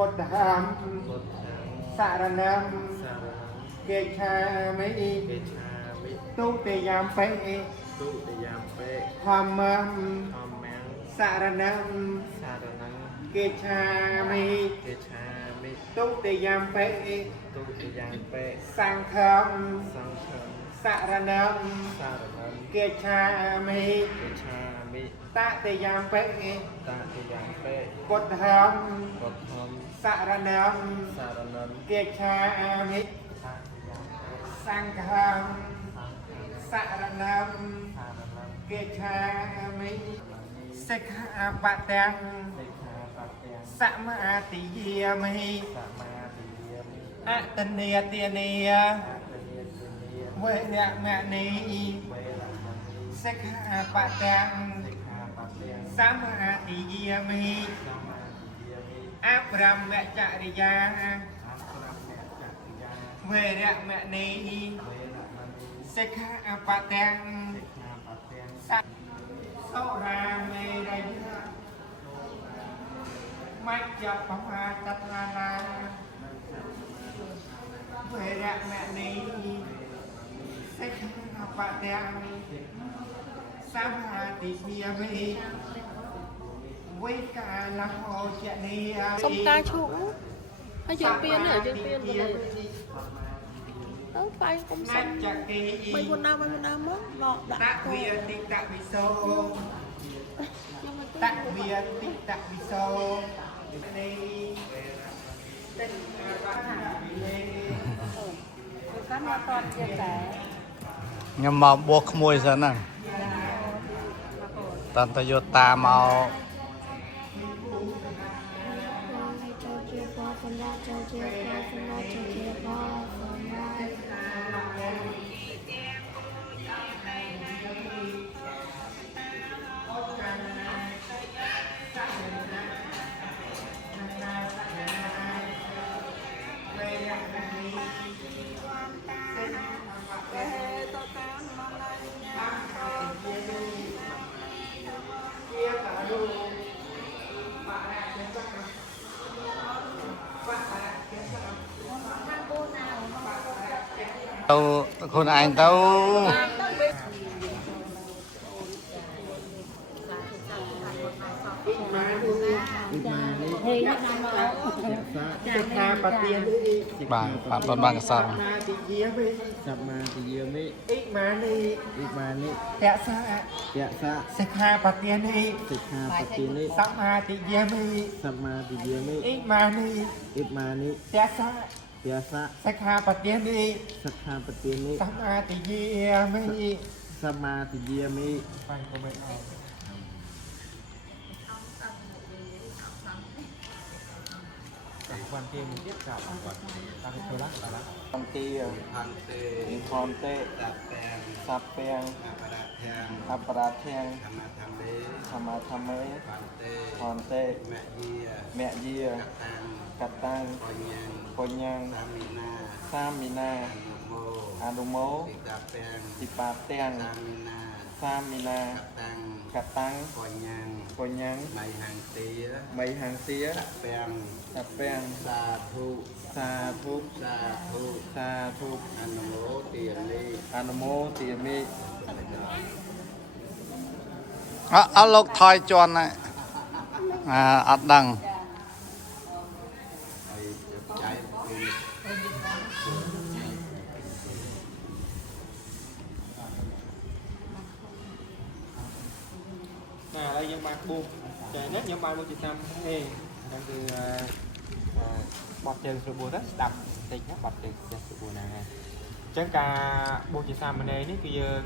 พุทธังสารนังเกชามิตุติยามเปธรรมังสารนังเกชามิตุติยามเปสังฆังสารนังเกชามิตติยามเปพุทธังสารนังเกชามิสังฆังสารนังเกชามิสิกขาปะตังสมาติเยมิอัตเนียเตียเนียเวรมณีสิกขาปะตังสมาติเยมิอัปรัมเมจริยาเวรมณีสิกขาปะตังโสราเมรยะมัจจปมาตทานาเวรมณีสิกขาปะตังสมาติเยมิวิกาลโหจเนีย sông ta chung hay dương piên ở dương piên rồi đó phải không xong mấy con nào mất lọ đã tạc viên tích tạc vi sô tạc viên tích tạc vi sô đây tên các nó con chia sẻ nhưng mà buộc mùi ra nè tận Toyota màu tao con anh tao bang bang sangสัมมาติเยมิอิมานิแตะสะสิกขาปะเตียนิสัมมาติเยมิอิมานิแตะสะสิกขาปะเตียนิสัมมาติเยมิไปก็ไม่เอาวันเตียมันเรียกกลับก่อนตามตัวรักแล้วพันเตียพรเตสับแปงอัปราแทงธรรมะธรรมะพรเตแม่เยียกัตตังปญญังสามินาอนุโมติปาแตงสามินากัตตังปญญังใบหางเสียกัตแปงสาธุอนุโมติมิ เอาลกถอยจวนนะอัดดัง แล้วยังบางบุกแต่nhấtยังบางบุกจิตนำเองนั่นคือปอดเจอสุบูrất đậm tình nhé bọt tìnhสุบูnày chẳng cả buộc chỉ sao mà này ní bây giờ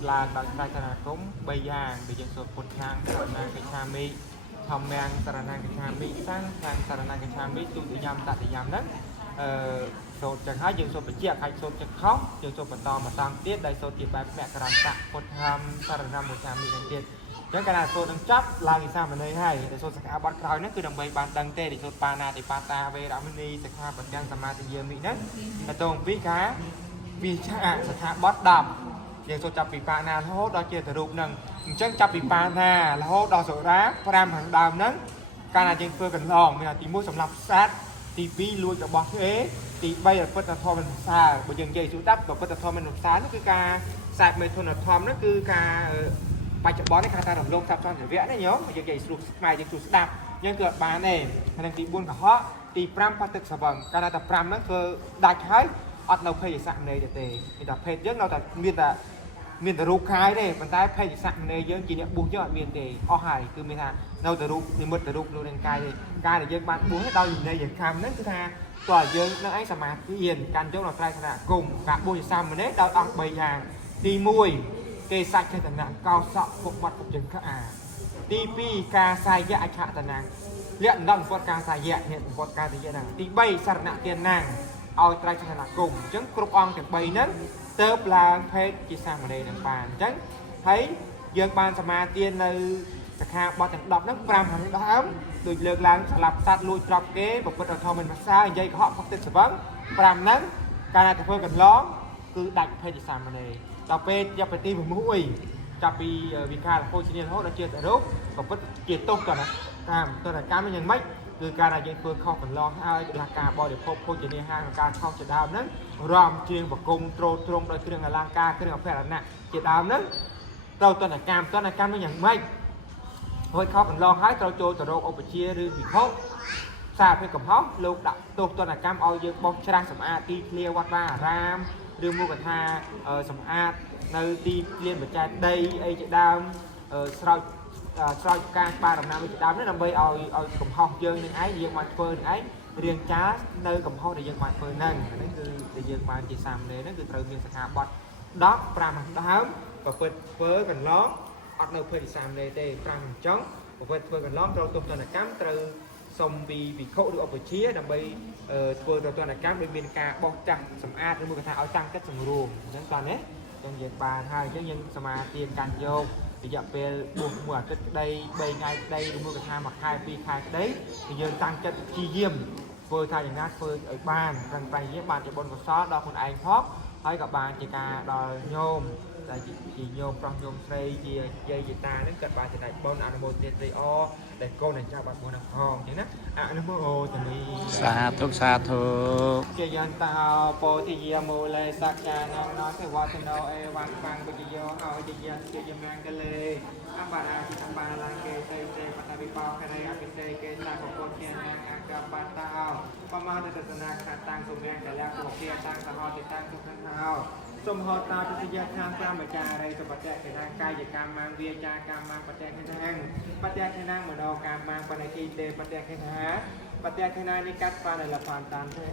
là bằng tay thằng cũng bây giờ bây giờ số một hàng thằng cái cha mi thầm mang thằng cái cha mi sang thằng cái cha mi tụi nhầm tại nhầm đó số chẳng hai dương số bị chia hay số chẳng khóc dương số bật to mà tăng tiết đây số tiền bạc mẹ cả tạ một thằng một cha mi đang tiền chẳng cả là số đang chấp là vì sao mà nơi hay để số sạc bắt còi nó cứ đồng bày bàn đăng tê để số pana để pata về đã mini sạc ha bật đăng sama thì giờ mỹ nhất là tôi biết cá vì cha sạc ha bắt đập để số chập bị pana nó hốt đó chia từ rụp nâng chẳng chập bị pana là hốt đó số đá ram hàng đàm nấng การอาจจะเพื่อกันลองเนี่ยตีมุ้งสำหรับซัดตีปีลุยกับบอสเอตีใบแบบพัฒนาทอมันซาบยังใหญ่สุดดับกับพัฒนาทอมันซานั่นคือการใส่เมทัลทอมนั่นคือการไปจับบอลในคาตาดำลงทับซ้อนเสียเวียนี่เนาะยังใหญ่สุดสมัยยังสุดดับยังเกิดบานเองทางตีบุญกับเขาตีพรำพัฒนาสบังการแต่พรำนั่นคือได้ใช้อัดเราเพย์สักเนยเตะมีแต่เพย์เยอะเราแต่มีแต่รูปคล้ายได้มันได้เพย์สักเนยเยอะกินเนี่ยบุญยอดมีแต่อ้อหายคือมีทางเราแต่รูปมีมดแต่รูปเราในกายเลยกายแต่เยอะบานบุญให้เราอยู่ในอย่างคำนั่นคือทางตัวเยอะนั่นไอ้สมาธิเย็นการยกเราใกล้ขนาดกลุ่มกับบุญซ้ำมันเนี่ยเราต้องใบยางตีมวยเกสักแค่ต่างๆก้าวสอบพกบัดพกจึงข้าตีปีกาไซยะอาชะต่างๆเลี้ยงดังปวดกาไซยะเห็นปวดกาไซยะนั่งตีใบสารณะเตียนนางเอาไตรชนะกลุ่มจังกรุบอองจากใบนั้นเติบลางเพชรกิสามเดย์ต่างปานจังthấy យើងបានសមាទាននៅសខាបត់ទាំង10ហ្នឹង5ហើយដើមដូចលើកឡើងស្លាប់សัตว์លួចទ្រព្យគេប្រពុតអធមមិនភាសានិយាយកុហកផុសទឹកសវឹង5ហ្នឹងការតែធ្វើកន្លងគឺដាច់ភេទសាមណេរដល់ពេលយកទៅទី6ចាប់ពីវិការភោជនីរហូតដល់ជារូបប្រពុតជាទោសតណាតាមតើកម្មយ៉ាងម៉េចគឺការដែលយើងធ្វើខុសកន្លងហើយដោយការបរិភោគភោជនីហាងការខុសជាដើមហ្នឹងរំជាងបង្គំត្រួតត្រងដោយគ្រឿងអលង្ការគ្រឿងអភរណៈជាដើមហ្នឹងត្រូវតនកម្មនឹងយ៉ាងម៉េចហើយខុសកន្លងហើយត្រូវចូលទៅរកឧបជាឬវិភពសារភាពកំហុសលោកដាក់ទោសតនកម្មឲ្យយើងបោះច្រាស់សម្អាតទីធ្លាវត្តវាអារាមឬមកថាសម្អាតនៅទីធ្លាបច្ច័យដីអីជាដើមស្រោចការបារម្ភវិជាដើមនេះដើម្បីឲ្យកំហុសយើងនឹងឯងយើងមកធ្វើនឹងឯងរៀងចាស់នៅកំហុសដែលយើងបានធ្វើហ្នឹងគឺដែលយើងបានជាសាមណេរហ្នឹងគឺត្រូវមានសិក្ខាបទ10 5ដើមប្រព្រឹត្តធ្វើកន្លងអត់នៅភេទសាមណេរទេ5អញ្ចឹងប្រព្រឹត្តធ្វើកន្លងត្រូវទោសទណ្ឌកម្មត្រូវសុំពីវិខុឬឧបជាដើម្បីធ្វើទោសទណ្ឌកម្មដោយមានការបោះចាស់សម្អាតឬមួយថាឲ្យតាំងចិត្តសម្រួមអញ្ចឹងតើណាអញ្ចឹងយើងបានហើយអញ្ចឹងយើងសមាទានកាន់យករយៈពេលបួសមួយអាទិត្យក្តី3ថ្ងៃក្តីឬមួយថាមួយខែ2ខែក្តីគឺយើងតាំងចិត្តព្យាយាមធ្វើថាយ៉ាងណាធ្វើឲ្យបានប្រឹងប្រែងយើងបានជាបុណ្យកុសលដល់ខ្លួនឯងផងហើយក៏បានជាការដល់ញោមតែជាញោមប្រុសញោមស្រីជាយាយជាតាហ្នឹងគាត់បានចំណែកបុណ្យអនុមោទនាត្រីអដែលកូននឹងចាប់បាត់បុណ្យនឹងផងអញ្ចឹងណាអនុមោទនីសាធុជាយន្តោពោធិយាមូលេសក្ចានងណោទេវតនោអេវ៉ាំងបាំងវិជ្ជយោហើយជាយន្តជាយមាំងកលេអបារាជិសម្បាឡាកេទេបតវិបោខណៃអភិសេកេតាកពុទ្ធញានាងអកបតោបមាទស្សនាខាតាំងសុញាកលាពុភាតាំងសហតិតាំងសុខណោសុំហតតាទស្សយខាង5អាចារ្យសុបតិកេណាកាយកម្មមាងវាចាកម្មមាងបតិកេណាបតិកេណាមโนកម្មមាងបនិគិទេបតិកេណាបតិកេណានេះកាត់បានលផានតានទេ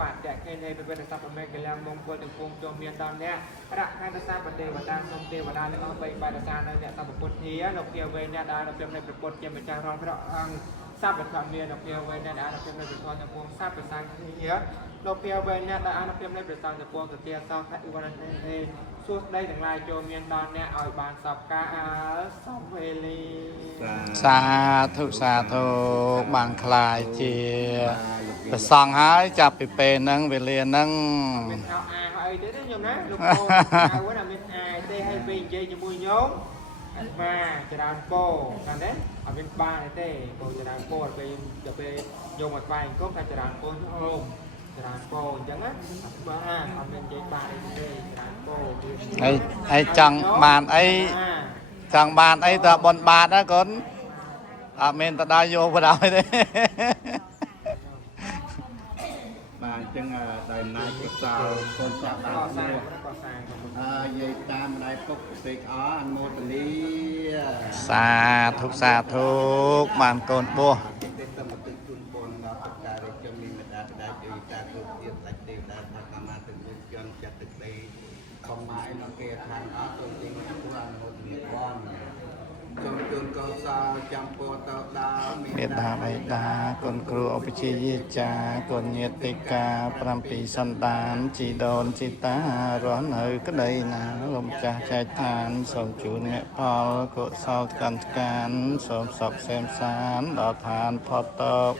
បតិកេណាប្រវត្តិសព្វមេកលាមង្គលទាំងពងជុំមានដល់អ្នករខណ្ឌសាបទេវតាសុំទេវតាទាំងអស់3បាតសានៅអ្នកសព្វពុទ្ធាលោកភាវេអ្នកដែលនៅព្រះព្រះពុទ្ធជាម្ចាស់រងព្រះអង្គសព្វធម្មមានលោកភាវេអ្នកដែលនៅព្រះព្រះពុទ្ធទាំងពងសព្វប្រសាគ្នាលោកភាវេអ្នកដែលនៅព្រះព្រះទាំងពងសទាសោភវិវរណេសួស្ដីទាំងឡាយចូលមានដល់អ្នកឲ្យបានសពការសំវេលីសាធុបានខ្លាយជាប្រសងហើយចាប់ពីពេលហ្នឹងវេលាហ្នឹងមានហៅអាអីទេញោមណាលោកពូហៅណាមានអាទេឲ្យពេលនិយាយជាមួយញោមបាទច្រើនពោកាន់ទេអត់មានបានទេពោច្រើនពោដល់ពេលញោមអត់បាយអង្គថាច្រើនពោញោមច្រើនពោអញ្ចឹងណាបាទអត់មាននិយាយបានទេច្រើនពោអីចង់បានអីតើបនបាតណាកូនអត់មានទៅដល់យកបដ ாய் ទេបាទអញ្ចឹងដោយអំណាចព្រះសោកូនចាប់ដើមនេះយាយតាមម្ដាយពុកពេកអអនុមោទនីសាធុបានកូនបួសទេតាមទឹកជូនបុណ្យដល់ប្រការរាជមានមេដាបដាជ័យតាគ្រប់ទៀតដាច់ទេវតាថាកម្មាទឹកជន់ចាត់ទឹកដីកុំមកនៅគេខាងអត់ទៅទីគួរអនុមោទនីផងសូមជូនកោសលចំពោះតដល់មេដាបៃតាគុណគ្រូឧបជាយាចាគុណញាតិកា7សន្តានជីដូនជីតារស់នៅក្តីណាលំចាស់ចែកឋានសូមជូនមេផលកុសលកម្មកានសូមសុខសេមសានដល់ឋានផុតតប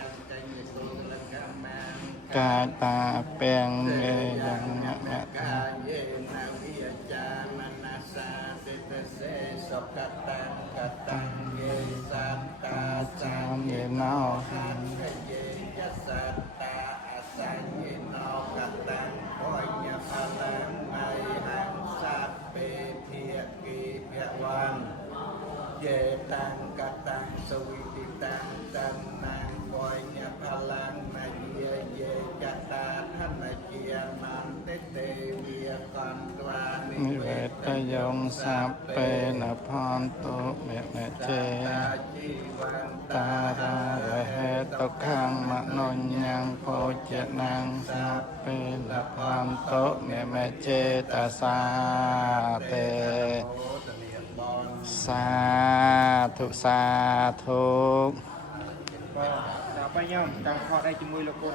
កាយតាពេងយ៉ាងអ្នកថាសុខតាំងកតាំងយេសន្តាសា นเยนอ เยยัสสะตาอาศัยเยนอกตังโอยยะพลังไมหังสัพเปเทียกีเพียวันเยตังกตังสวิติตังตันนังโอยยะพลังนาเยเยกตาท่านนาเกียนันเตเตเวียกันตวานิ นิ เว เว ต ตยงสัพเปนะพรตุเมเมเจ จีวัน ตาราระเหตุขังมโนยังโพเจนังสัพเปนะพรตุเมเมเจตาสาเต โอตเนียบอล สาธุสาธุ Và chào anh em, chào họ đây chúng tôi là cô